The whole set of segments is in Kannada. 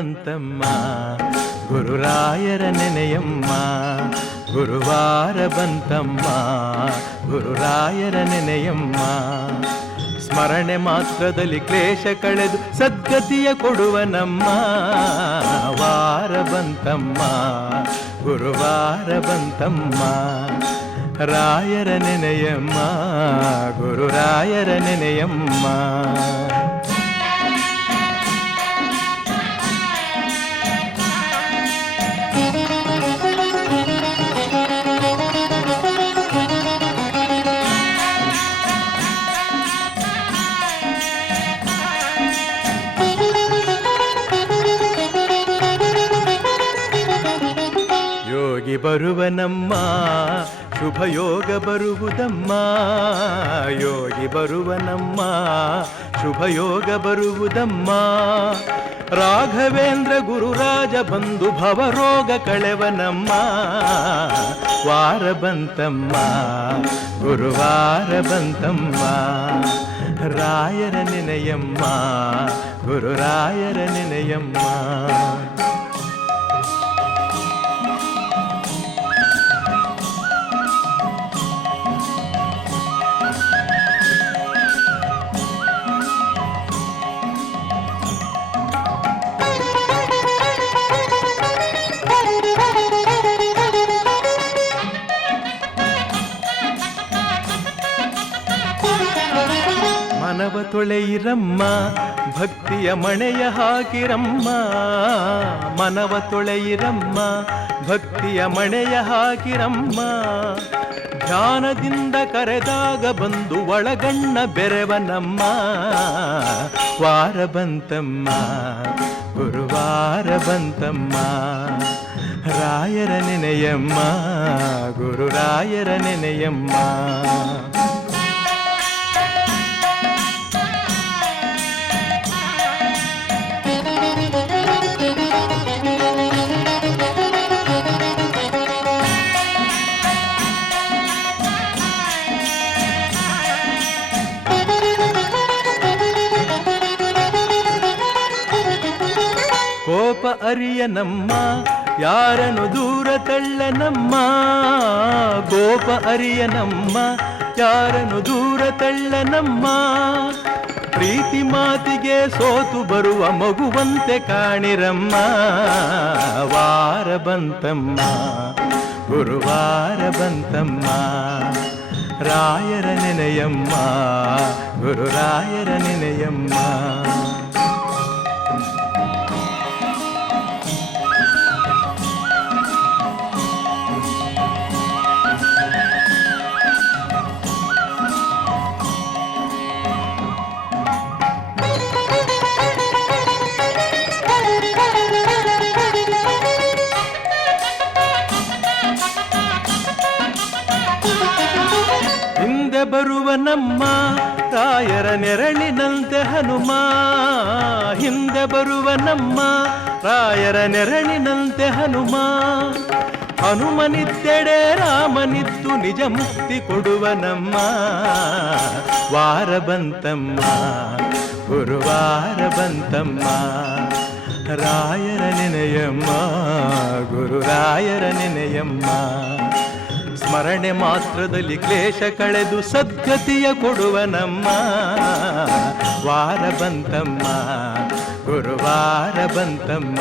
ಬಂತಮ್ಮ ಗುರುರಾಯರ ನೆನೆಯಮ್ಮ, ಗುರುವಾರ ಬಂತಮ್ಮ ಗುರುರಾಯರ ನೆನೆಯಮ್ಮ. ಸ್ಮರಣೆ ಮಾತ್ರದಲ್ಲಿ ಕ್ಲೇಶ ಕಳೆದು ಸದ್ಗತಿಯ ಕೊಡುವ ನಮ್ಮ ವಾರ ಬಂತಮ್ಮ ಗುರುವಾರ ಬಂತಮ್ಮ. ರಾಯರ ನೆನೆಯಮ್ಮ ಗುರುರಾಯರ ನೆನೆಯಮ್ಮ. ಯೋಗಿ ಬರುವನಮ್ಮ ಶುಭಯೋಗ ಬರುವುದಮ್ಮ, ಯೋಗಿ ಬರುವನಮ್ಮ ಶುಭಯೋಗ ಬರುವುದಮ್ಮ. ರಾಘವೇಂದ್ರ ಗುರುರಾಜ ಬಂಧು ಭವರೋಗ ಕಳೆವನಮ್ಮ ವಾರ ಬಂತಮ್ಮ ಗುರುವಾರ ಬಂತಮ್ಮ. ರಾಯರ ನೆನೆಯಮ್ಮ ಗುರುರಾಯರ ನೆನೆಯಮ್ಮ. ಮನವ ತೊಳೆಯಿರಮ್ಮ ಭಕ್ತಿಯ ಮಣೆಯ ಹಾಕಿರಮ್ಮ, ಮನವ ತೊಳೆಯಿರಮ್ಮ ಭಕ್ತಿಯ ಮಣೆಯ ಹಾಕಿರಮ್ಮ. ಧ್ಯಾನದಿಂದ ಕರೆದಾಗ ಬಂದು ಒಳಗಣ್ಣ ಬೆರೆವನಮ್ಮ ವಾರ ಬಂತಮ್ಮ ಗುರುವಾರ ಬಂತಮ್ಮ. ರಾಯರ ನೆನೆಯಮ್ಮ ಗುರುರಾಯರ ನೆನೆಯಮ್ಮ. ಕೋಪ ಅರಿಯನಮ್ಮ ಯಾರನು ದೂರ ತಳ್ಳನಮ್ಮ, ಕೋಪ ಅರಿಯನಮ್ಮ ಯಾರನು ದೂರ ತಳ್ಳನಮ್ಮ. ಪ್ರೀತಿ ಮಾತಿಗೆ ಸೋತು ಬರುವ ಮಗುವಂತೆ ಕಾಣಿರಮ್ಮ ವಾರ ಬಂತಮ್ಮ ಗುರುವಾರ ಬಂತಮ್ಮ. ರಾಯರ ನೆನೆಯಮ್ಮ ಗುರುರಾಯರ ನೆನೆಯಮ್ಮ. ಹಿಂದೆ ಬರುವ ನಮ್ಮ ರಾಯರ ನೆರಳಿನಂತೆ ಹನುಮ, ಹಿಂದೆ ಬರುವ ನಮ್ಮ ರಾಯರ ನೆರಳಿನಂತೆ ಹನುಮ. ಹನುಮನಿದ್ದೆಡೆ ರಾಮನಿದ್ದು ನಿಜ ಮುಕ್ತಿ ಕೊಡುವ ನಮ್ಮ ವಾರ ಬಂತಮ್ಮ ಗುರುವಾರ ಬಂತಮ್ಮ. ರಾಯರ ನೆನೆಯಮ್ಮ ಗುರುರಾಯರ ನೆನೆಯಮ್ಮ. ಸ್ಮರಣೆ ಮಾತ್ರದಲ್ಲಿ ಕ್ಲೇಶ ಕಳೆದು ಸದ್ಗತಿಯ ಕೊಡುವ ನಮ್ಮ ವಾರ ಬಂತಮ್ಮ ಗುರುವಾರ ಬಂತಮ್ಮ.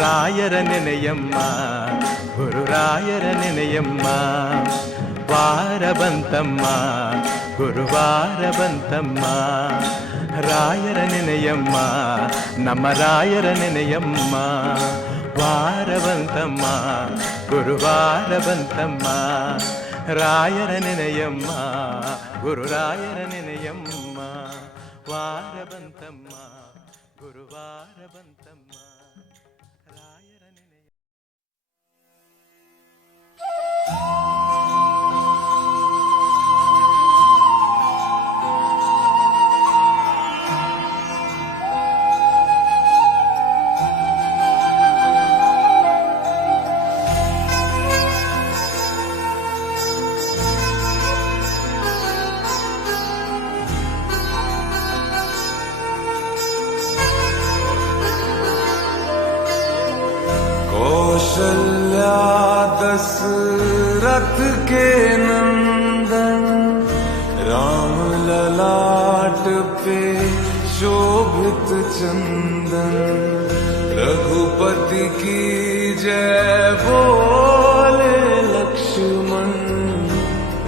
ರಾಯರ ನೆನೆಯಮ್ಮ ಗುರುರಾಯರ ನೆನೆಯಮ್ಮ. ವಾರ ಬಂತಮ್ಮ ಗುರುವಾರ ಬಂತಮ್ಮ. ರಾಯರ ನೆನೆಯಮ್ಮ ನಮ್ಮ ರಾಯರ ನೆನೆಯಮ್ಮ. ವಾರ ಬಂತಮ್ಮ ಗುರುವಾರ ಬಂತಮ್ಮ. ರಾಯರ ನೆನೆಯಮ್ಮ ಗುರುರಾಯರ ನೆನೆಯಮ್ಮ. ವಾರ ಬಂತಮ್ಮ ಗುರುವಾರ ಬಂತಮ್ಮ. ರಾಯರ ನೆನೆಯ दशरथ के नंदन, राम ललाट पे शोभित चंदन, रघुपति की जय बोले लक्ष्मण,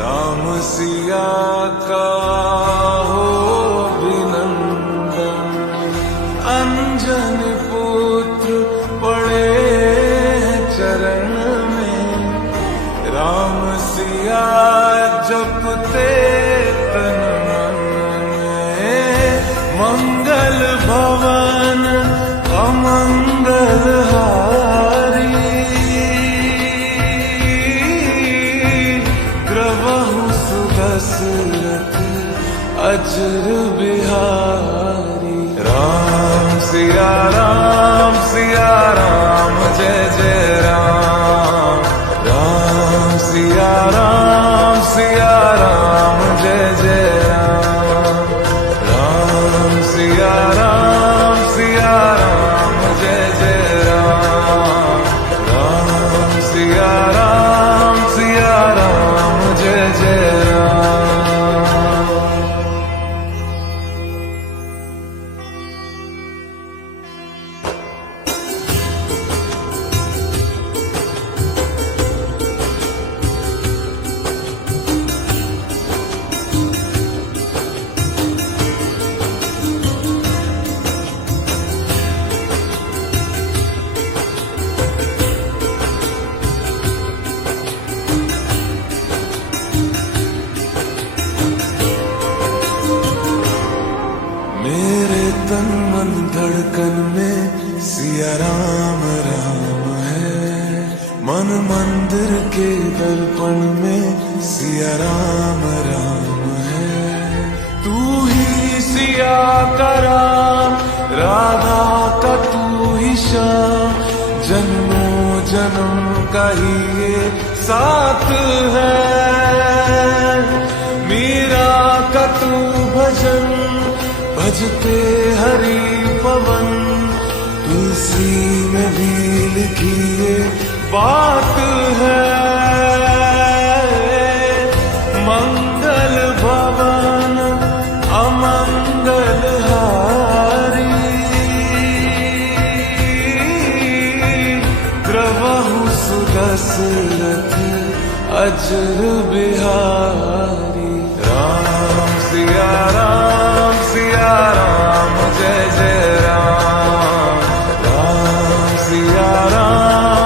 राम सिया का हो अभिनंदन। अंजन पुत्र पड़े चरण में, राम सिया जपते तन मन में, मंगल भवन अमंगल हारी, द्रवहु सुदशरथ अजर बिहारी। राम सिया राम जय जय राम, राम सिया राम जय जय राम, राम सिया राम जय जय राम, राम सिया राम जय जय राम। मेरे तन मन धड़कन में सिया राम राम है, मन मंदिर के दर्पण में सिया राम राम है। तू ही सिया का राम, राधा का तू ही श्याम, जन्मों जन्म का ही ये साथ है। मीरा का तू भजन भजते हरि पवन, तुलसी में भी लिखी ये बात है। मंगल भवन अमंगल हारी, द्रवहु सुदशरथ अजर बिहारी। राम सिया राम जय जय राम, राम सिया राम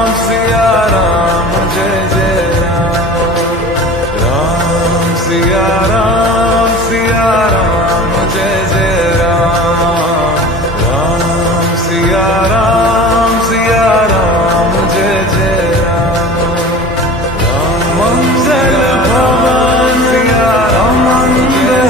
जय जय राम, राम सिया राम जय जय राम, राम सिया राम जय जय राम। मंगल भवन अमंगल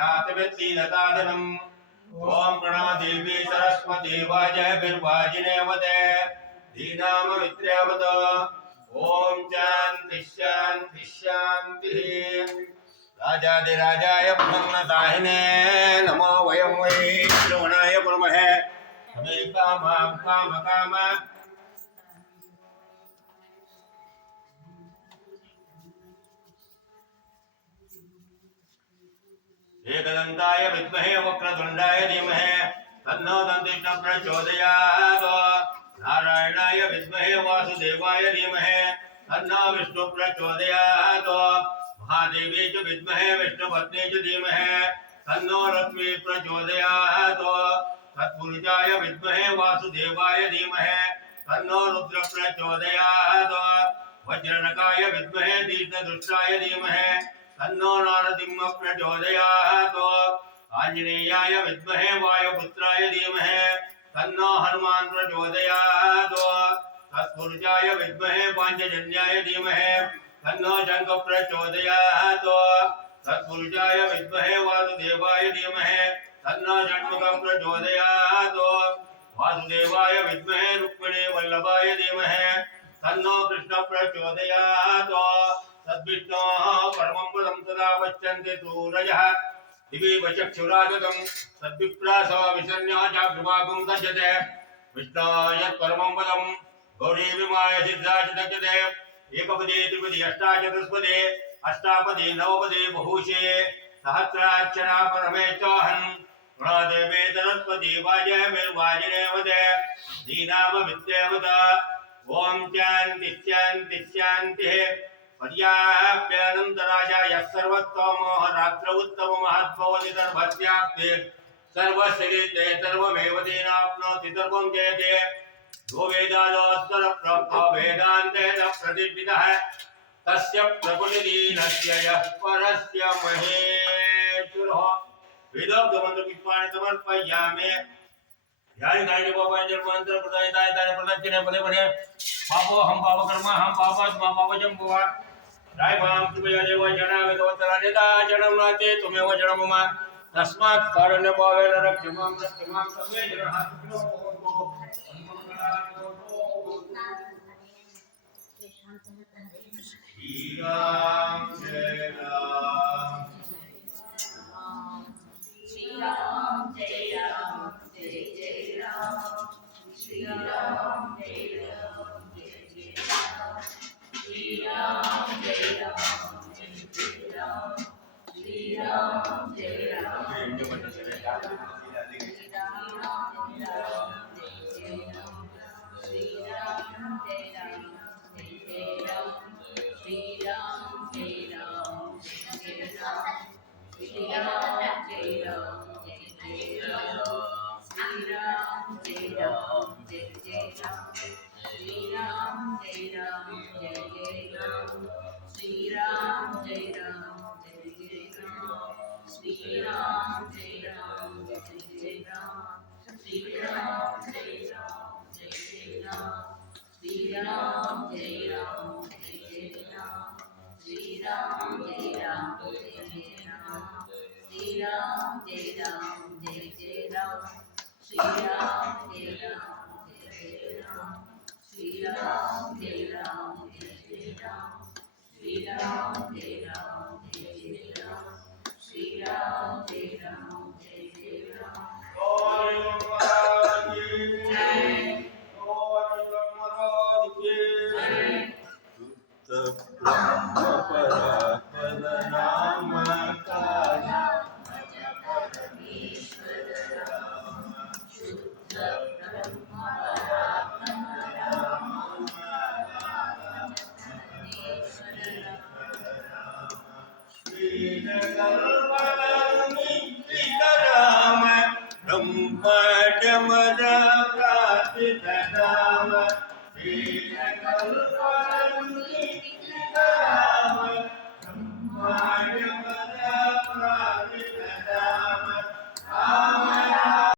नातिवृत्तिदतादनम् ॐ प्रणदेवी सरस्वती वाजभिर्वाजिनेवते धीनामवित्र्यावत ॐ शान्ति शान्ति शान्तिः राजाधिराजाय प्रसन्नताहिने नमो वयं वै श्रवणाय कुर्महे हमे कामां कामकाम एकदन्ताय विद्महे वक्रतुण्डाय धीमहि तन्नो दन्तिः प्रचोदयात् नारायणाय विद्महे वासुदेवाय धीमहि तन्नो विष्णुः प्रचोदयात् महादेवी च विद्महे विष्णुपत्नी च धीमहि तन्नो लक्ष्मी प्रचोदयात् तत्पुरुषाय विद्महे वासुदेवाय धीमहि तन्नो रुद्र प्रचोदयात् वज्रनकाय विद्महे दीर्घदृष्टाय धीमहि तन्नो नारसिंह प्रचोदयात् आंजनेयाय विद्महे वायुपुत्राय धीमहि तन्नो हनुमान् प्रचोदयात् तत्पुरुषाय विद्महे पाञ्चजन्याय धीमहि तन्नो शङ्ख प्रचोदयात् तत्पुरुषाय विद्महे वासुदेवाय धीमहि तन्नो षण्मुखं प्रचोदयात् वासुदेवाय विद्महे रुक्मिणी वल्लभाय धीमहि तन्नो कृष्ण प्रचोदयात् तद्विष्णोः परमं पदं सदा वच्यन्ते सूरजः दिवीव चक्षुरागतं तद्विप्रासो विसन्यो चाग्रभागं सज्जते विष्णो यत्परमं पदं गौरी विमाय सिद्धा च दग्यते एकपदे त्रिपदे अष्टाचतुष्पदे अष्टापदे नवपदे बहुशे सहस्राक्षरा परमेश्वरं प्रणदेवे सरस्वती वाजभिर्वाजिनेवते धीनामविद्येवत ॐ शान्ति शान्ति शान्तिः पर्याप्यानन्तराशाय सर्वत्वमोह रात्र उत्तममहद्भवति सर्वस्याप्ते सर्वशरीरे सर्वमेव तेनाप्नोति सर्वं जयते यो वेदालोत्तरप्राप्तो वेदान्ते न प्रतिष्ठितः तस्य प्रकृतिदीनस्य यः परस्य महेश्वरः वेदोक्तमन्त्रपुष्पाणि समर्पयामि यानि कानि पापानि मंत्र प्रदायिताय तानि प्रदक्षिणे पदे पदे पापो हम पापकर्म हम पापात्मा पापजं भव रायवां कृपया देव जनावे तवतरानिदा जनम नाते तुमेव जनम मम तस्मात् कारुण्य भावेन रक्षमां सर्वे जनाः सुखिनो भवन्तु श्री राम जय राम श्री राम जय राम जय जय राम श्री राम जय राम जय जय राम श्री राम जय राम जय जय राम श्री राम जय राम ब्रह्मडमर प्रातितनाम श्री